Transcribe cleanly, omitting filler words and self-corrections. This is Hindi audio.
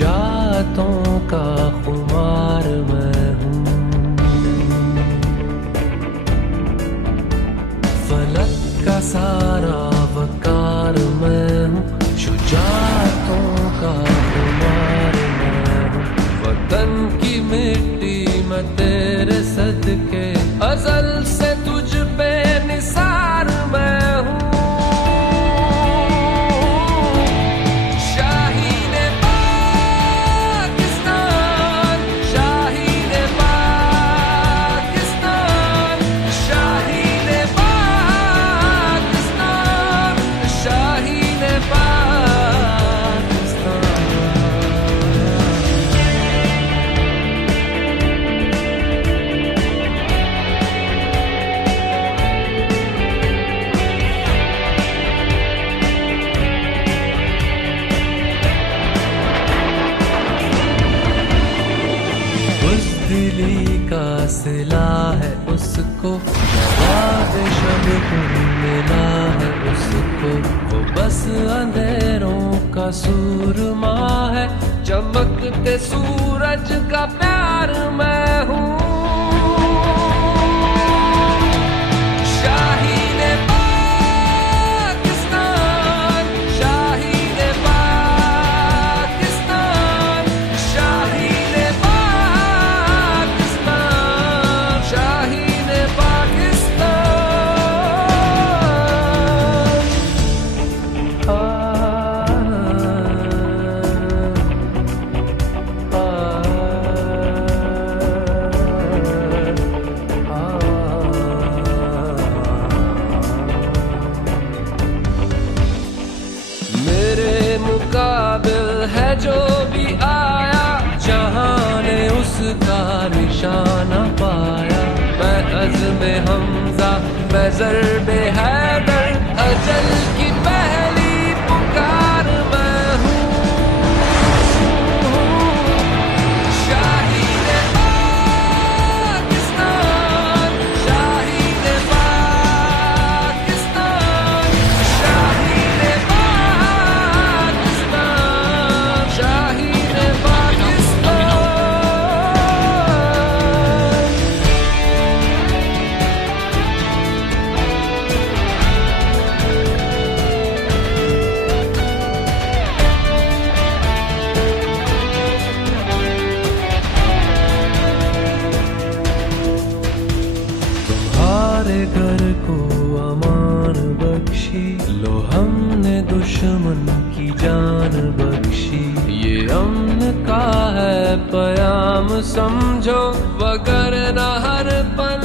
शुजातों का खुमार मैं हूँ, फलक का सारा वकार मैं हूँ, शुजातों का खुमार मैं हूँ। वतन की मिट्टी मैं तेरे सदके, अज़ल से तुझ पे निसार मैं हूँ। दिली का सिला है उसको, जवाब शब मिला है उसको। वो बस अंधेरों का सूरमा है, चमकते सूरज का प्यार मैं हूँ। काबिल है जो भी आया, जहां ने उसका निशाना पाया। मैं अज़्म-ए हमज़ा, मैं ज़र्ब-ए हैदर, अजल की पहली पुकार मैं हूँ। घर को अमान बख्शी, लो हमने दुश्मन की जान बख्शी। ये अमन का है पयाम समझो, वगरना हर पल